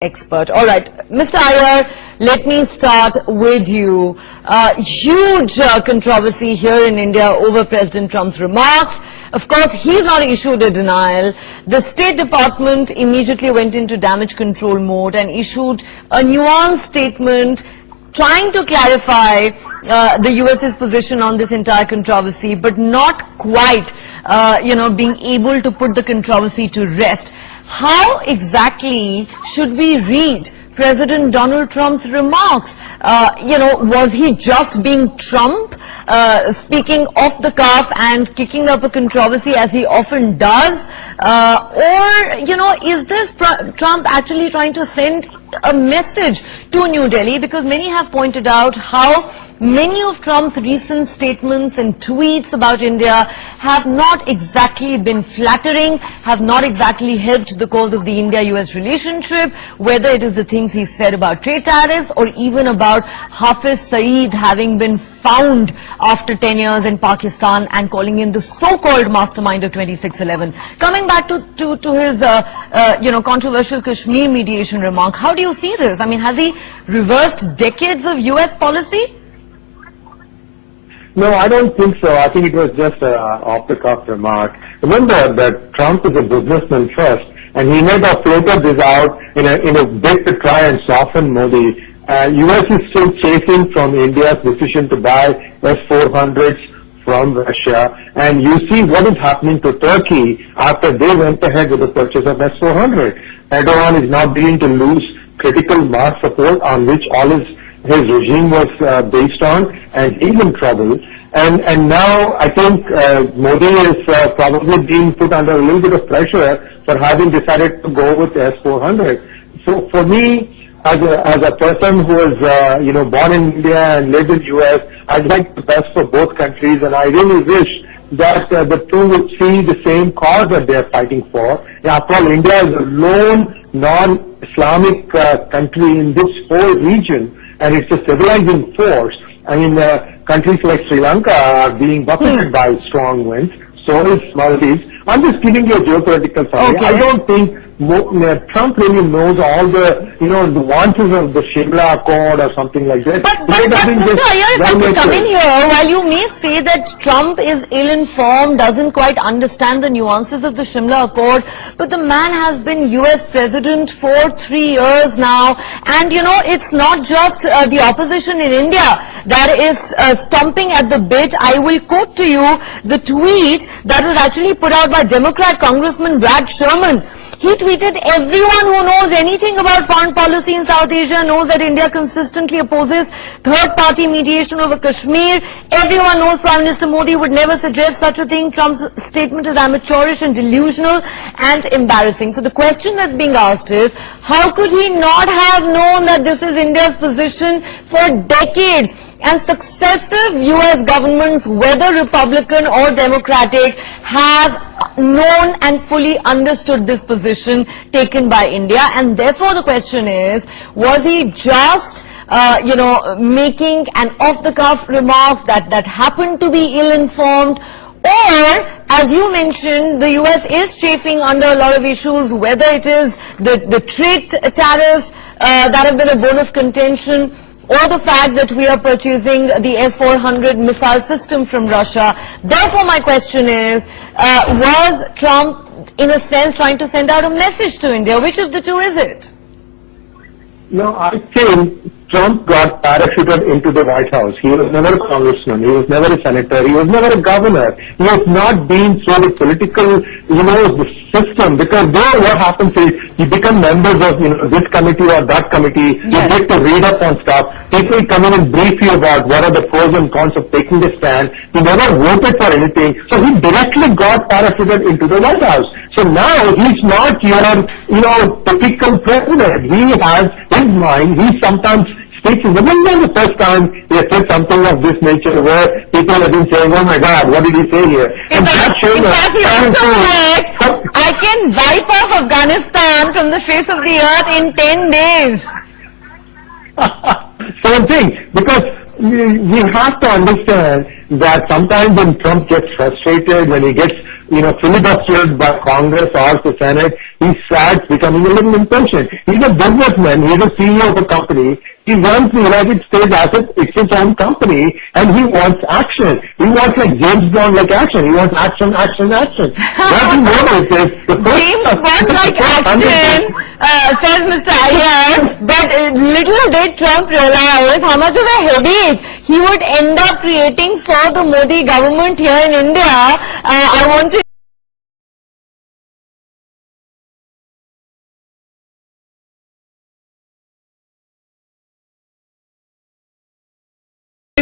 expert. All right, Mr. Iyer, let me start with you. Huge controversy here in India over President Trump's remarks. Of course, he's not issued a denial. The State Department immediately went into damage control mode and issued a nuanced statement trying to clarify the US's position on this entire controversy, but not quite, being able to put the controversy to rest. How exactly should we read President Donald Trump's remarks? Was he just being Trump, speaking off the cuff and kicking up a controversy as he often does? Is this Trump actually trying to send a message to New Delhi? Because many have pointed out how many of Trump's recent statements and tweets about India have not exactly been flattering, have not exactly helped the cause of the India-US relationship, whether it is the things he said about trade tariffs or even about Hafiz Saeed having been found after 10 years in Pakistan and calling him the so-called mastermind of 2611. Coming back to his, controversial Kashmir mediation remark, how do you see this? I mean, has he reversed decades of US policy? No, I don't think so. I think it was just an off-the-cuff remark. Remember that Trump is a businessman first, and he may have floated this out in a bid to try and soften Modi. U.S. is still chasing from India's decision to buy S-400s from Russia, and you see what is happening to Turkey after they went ahead with the purchase of S-400. Erdogan is now beginning to lose critical mass support on which all his regime was based on, and he's in trouble. And now I think Modi is probably being put under a little bit of pressure for having decided to go with S-400. So for me, as a person who was born in India and lived in US, I'd like the best for both countries, and I really wish that the two would see the same cause that they're fighting for. After all, India is a lone non-Islamic country in this whole region, and it's a civilizing force. I mean, countries like Sri Lanka are being buffeted by strong winds. So is Maldives. I'm just giving you a geopolitical summary. Okay. I don't think Trump really knows all the, nuances of the Shimla Accord or something like that. But Mr. Iyer, if I could come in here, while you may say that Trump is ill-informed, doesn't quite understand the nuances of the Shimla Accord, but the man has been US President for 3 years now, and it's not just the opposition in India that is stomping at the bit. I will quote to you the tweet that was actually put out by Democrat Congressman Brad Sherman. He tweeted, "Everyone who knows anything about foreign policy in South Asia knows that India consistently opposes third-party mediation over Kashmir. Everyone knows Prime Minister Modi would never suggest such a thing. Trump's statement is amateurish and delusional and embarrassing." So the question that's being asked is, how could he not have known that this is India's position for decades? And successive US governments, whether Republican or Democratic, have known and fully understood this position taken by India. And therefore the question is, was he just making an off-the-cuff remark that happened to be ill-informed? Or, as you mentioned, the US is chafing under a lot of issues, whether it is the trade tariffs that have been a bone of contention, or the fact that we are purchasing the S-400 missile system from Russia. Therefore, my question is, was Trump, in a sense, trying to send out a message to India? Which of the two is it? No, I think Trump got parachuted into the White House. He was never a congressman. He was never a senator. He was never a governor. He has not been through the political, the system. Because there what happens is you become members of, this committee or that committee. Yes. You get to read up on stuff. People come in and brief you about what are the pros and cons of taking the stand. He never voted for anything. So he directly got parachuted into the White House. So now he's not your, typical president. He has his mind. He sometimes speaks. Remember the first time he said something of this nature where people have been saying, "Oh my God, what did he say here?" In fact, he also said, "I can wipe off Afghanistan from the face of the earth in 10 days. Same thing, because we have to understand that sometimes when Trump gets frustrated, when he gets filibustered by Congress or the Senate, he starts becoming a little impatient. He's a businessman. He's a CEO of a company. He runs the United States as if it's his own company, and he wants action. He wants like James Bond-like action. He wants action, action, action. What he noticed is James Bond-like action, says Mr. Iyer, but little did Trump realize how much of a headache he would end up creating for the Modi government here in India. I want to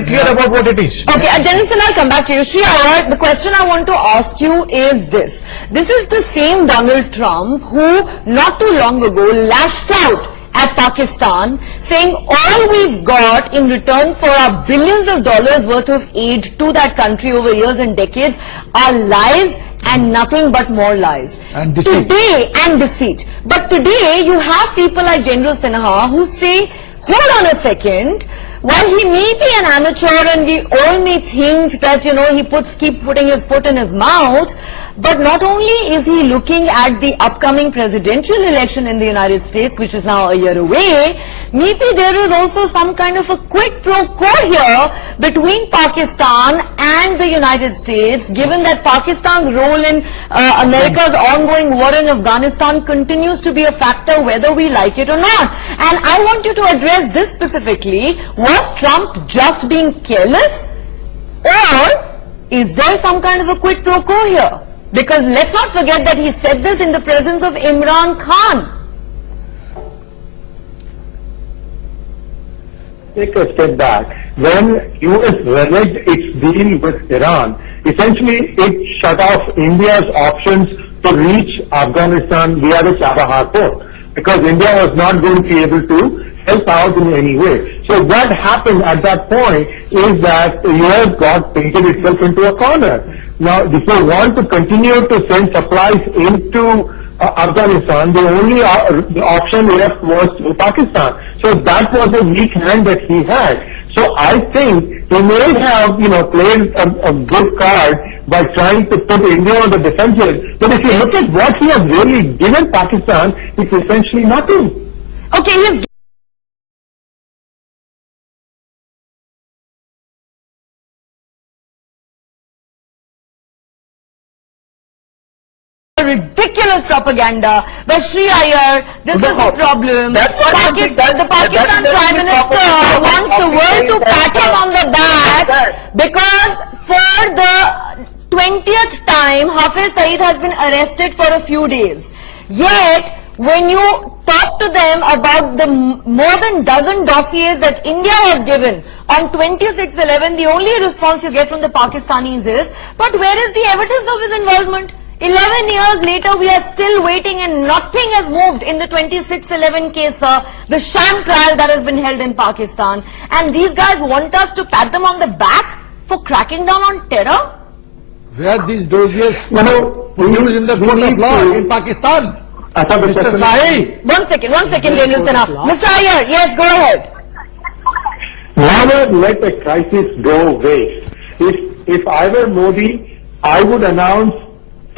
clear about what it is. Okay, Jenison, I'll come back to you. Sree, the question I want to ask you is this. This is the same Donald Trump who not too long ago lashed out at Pakistan, saying all we've got in return for our billions of dollars worth of aid to that country over years and decades are lies and nothing but more lies. And deceit. But today you have people like General Sinha who say, hold on a second, while he may be an amateur and we all may think that, he keep putting his foot in his mouth, but not only is he looking at the upcoming presidential election in the United States, which is now a year away, maybe there is also some kind of a quid pro quo here between Pakistan and the United States, given that Pakistan's role in America's ongoing war in Afghanistan continues to be a factor whether we like it or not. And I want you to address this specifically. Was Trump just being careless, or is there some kind of a quid pro quo here? Because let's not forget that he said this in the presence of Imran Khan. Take a step back. When US reneged its deal with Iran, essentially it shut off India's options to reach Afghanistan via the Chabahar port, because India was not going to be able to help out in any way. So what happened at that point is that the US painted itself into a corner. Now, if they want to continue to send supplies into Afghanistan, the only option left was Pakistan. So that was a weak hand that he had. So I think he may have, played a good card by trying to put India on the defensive. But if you look at what he has really given Pakistan, it's essentially nothing. Okay, he's ridiculous propaganda. But Sree Iyer, this is the problem. The Pakistan Prime Minister wants the world to pat him on the back because for the 20th time, Hafiz Saeed has been arrested for a few days. Yet, when you talk to them about the more than dozen dossiers that India has given on 26/11, the only response you get from the Pakistanis is, but where is the evidence of his involvement? 11 years later, we are still waiting and nothing has moved in the 26/11 case, the sham trial that has been held in Pakistan. And these guys want us to pat them on the back for cracking down on terror? Where these dossiers produced in the court of law in Pakistan? Mr. Sree. One second, General Sinha. Mr. Iyer, yes, go ahead. Never let a crisis go waste. If I were Modi, I would announce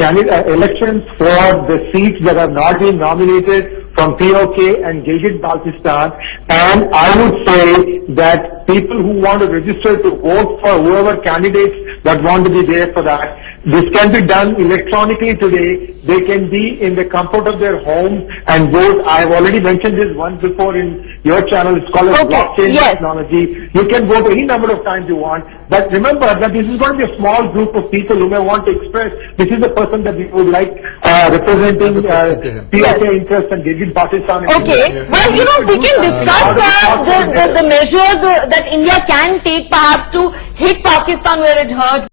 elections for the seats that have not been nominated from POK and Gilgit-Baltistan, and I would say that people who want to register to vote for whoever candidates that want to be there for that, this can be done electronically today. They can be in the comfort of their homes and vote. I have already mentioned this once before in your channel. It's called blockchain technology. You can vote any number of times you want. But remember that this is going to be a small group of people who may want to express this is the person that we would like representing POK interest and Gilgit-Baltistan. Okay, well, we can discuss the measures that India can take perhaps to hit Pakistan where it hurts.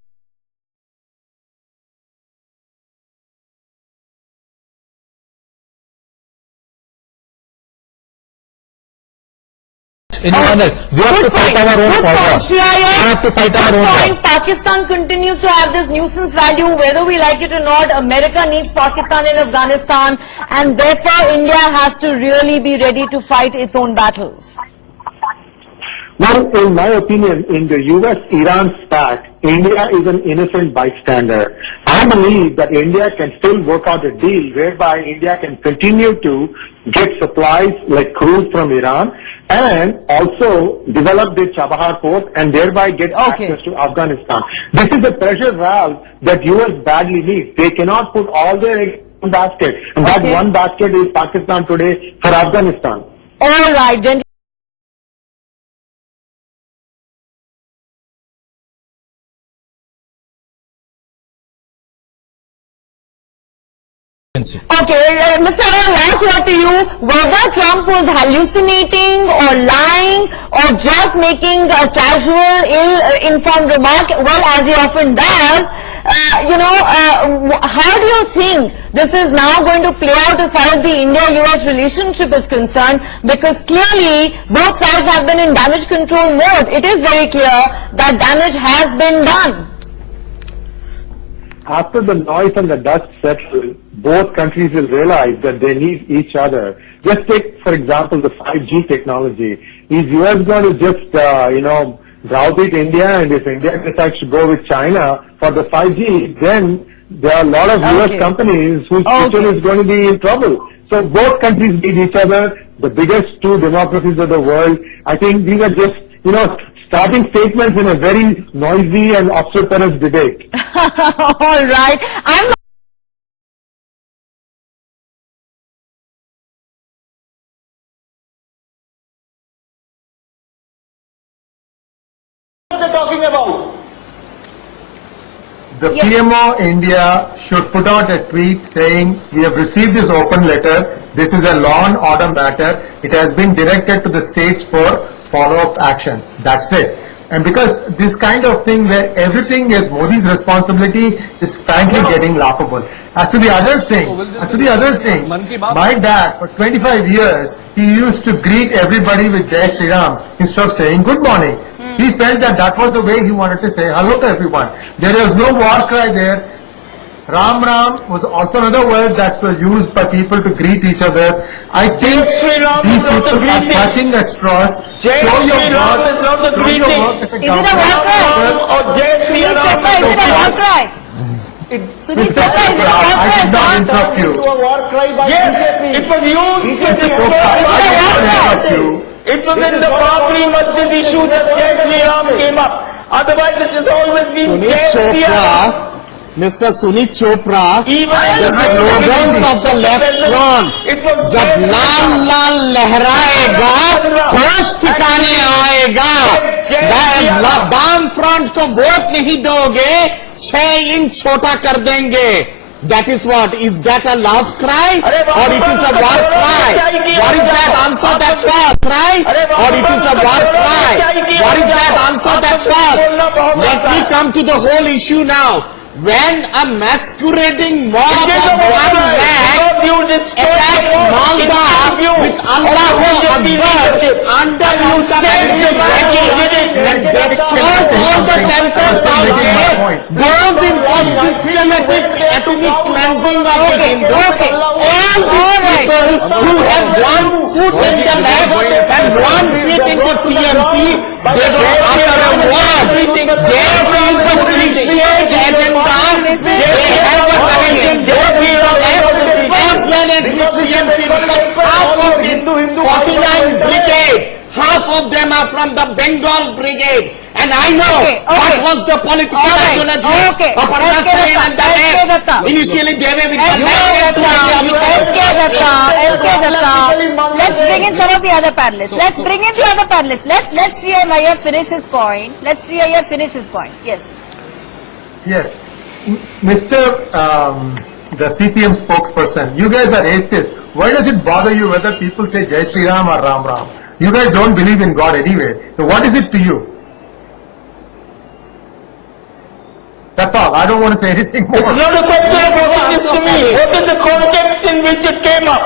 We have to fight our own war. We have to fight our own war. Pakistan continues to have this nuisance value, whether we like it or not. America needs Pakistan in Afghanistan, and therefore India has to really be ready to fight its own battles. Well, in my opinion, in the US-Iran spat, India is an innocent bystander. I believe that India can still work out a deal whereby India can continue to get supplies like crude from Iran and also develop the Chabahar port and thereby get access to Afghanistan. This is a pressure valve that US badly needs. They cannot put all their eggs in one basket, and that one basket is Pakistan today for Afghanistan. All right, gentlemen. Okay, Mr. Iyer, last word to you. Whether Trump was hallucinating or lying or just making a casual, ill-informed remark, well, as he often does, how do you think this is now going to play out as far as the India-US relationship is concerned? Because clearly, both sides have been in damage control mode. It is very clear that damage has been done. After the noise and the dust settle, both countries will realize that they need each other. Just take, for example, the 5G technology. Is US going to just, browbeat India, and if India decides to go with China for the 5G, then there are a lot of US companies whose future is going to be in trouble. So both countries need each other, the biggest two democracies of the world. I think these are just, starting statements in a very noisy and obstreperous debate. All right. I'm What are they talking about? The PMO India should put out a tweet saying, we have received this open letter, this is a law and order matter, it has been directed to the states for follow-up action. That's it. And because this kind of thing where everything is Modi's responsibility is frankly getting laughable. As to the other thing, my dad for 25 years, he used to greet everybody with Jai Shri Ram instead of saying good morning. He felt that that was the way he wanted to say hello to everyone. There was no war cry there. Ram Ram was also another word that was used by people to greet each other. I think these people are clutching at straws. Jai Shri Ram is not the greeting. Is it a war cry? Or Jai Shri Ram is it a war cry? Sunil Chopra, is it a war I cry, did not sir? interrupt you. a war cry by Yes, BJP. it was used to interrupt you. It was in the Babri Masjid issue that Jai Shri Ram came up. Otherwise it has always been Jai Shri Ram. Mr. Sunil Chopra, Even the slogans of the left front, जब लाल लाल लहराएगा, होश ठिकाने आएगा, वाम front को vote नहीं दोगे, 6 inch छोटा कर देंगे. That is what? Is that a love cry? Or it is a war cry? What is that? Answer that first, right? Or it is a war cry? What is that? Answer that first. Let me come to the whole issue now. When a masquerading mob of one lakh attacks Malda with Allahu Akbar under Mamata Banerjee and destroys all the temples out there, goes in for systematic ethnic cleansing of the Hindus, all these people who have one foot in the left and one foot in the TMC, they go after a word. There is a cliched agenda. They have a connection both with the left as well as with TMC, because half of this 49 brigade, half of them are from the Bengal brigade. And I know what was the political ideology of Naxal and the left. Initially they were with the left. Let's bring in some of the other panelists. Let's Sree Iyer finish his point. Yes. Yes. Mr. The CPM spokesperson, you guys are atheists. Why does it bother you whether people say Jai Shri Ram or Ram Ram? You guys don't believe in God anyway. So what is it to you? That's all. I don't want to say anything more. It's not a question of what it is to me. What is the context in which it came up?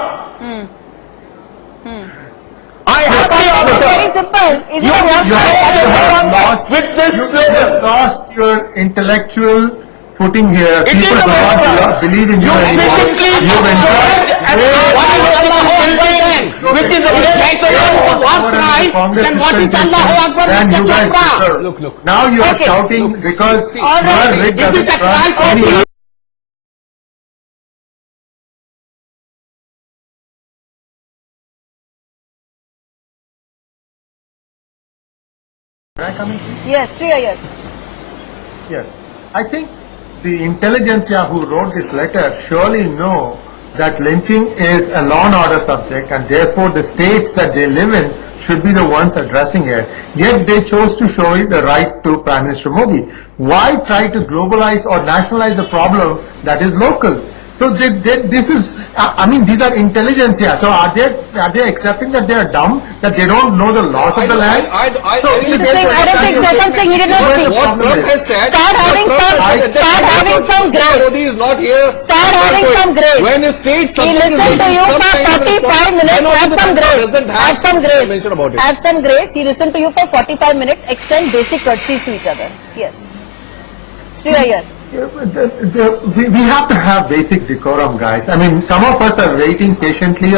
I have the answer. Very simple. Is You it a war must cry? with this You slogan. have lost your intellectual footing here. It is People a do war cry. not believe in you You anymore. physically You've enjoyed destroyed What is Allahu Akbar then? Which is a war cry, then what is Allahu Akbar, Then Mr. you guys Chopra? deserve. Look. Now you are Okay. shouting because you All right. are rigged Is as it a Trump cry for and you peace? Can I come in, please? Yes, Sree Iyer. Yes. I think the intelligentsia who wrote this letter surely know that lynching is a law and order subject and therefore the states that they live in should be the ones addressing it. Yet they chose to show it the right to Prime Minister Modi. Why try to globalize or nationalize the problem that is local? So this is, I mean, these are intelligentsia. So are they accepting that they are dumb, that they don't know the laws of the land? So Mr. Singh, I don't think Chetan Singh, he did not speak. What Trump has said. Start having some grace. Modi is not here. Start having some grace. When a state He listened to you for 45 minutes. Have some grace. Have some grace. Have some grace. He listened to you for 45 minutes. Extend basic courtesies to each other. Yes. Sree Iyer. We have to have basic decorum, guys. I mean, some of us are waiting patiently,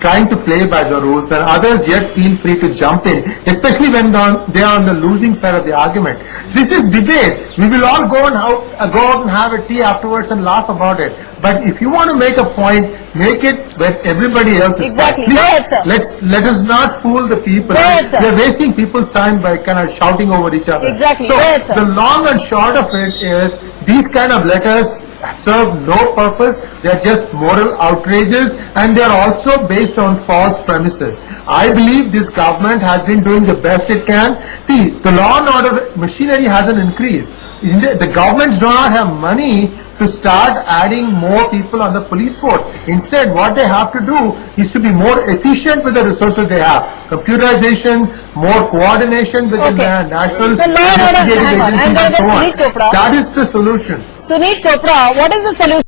trying to play by the rules, and others yet feel free to jump in, especially when they are on the losing side of the argument. This is debate. We will all go out and have a tea afterwards and laugh about it. But if you want to make a point, make it when everybody else is Exactly. fine. Go ahead, sir. Let us not fool the people. Go ahead, sir. We are wasting people's time by kind of shouting over each other. Exactly. So Go ahead, sir. the long and short of it is these kind of letters serve no purpose. They are just moral outrages and they are also based on false premises. I believe this government has been doing the best it can. See, the law and order machinery hasn't increased. The governments do not have money to start adding more people on the police force. Instead, what they have to do is to be more efficient with the resources they have. Computerization, more coordination with the Okay. national The law and order- investigative hang on. I'm agencies going and to so on. Sunil Chopra. That is the solution. Sunil Chopra, what is the solution?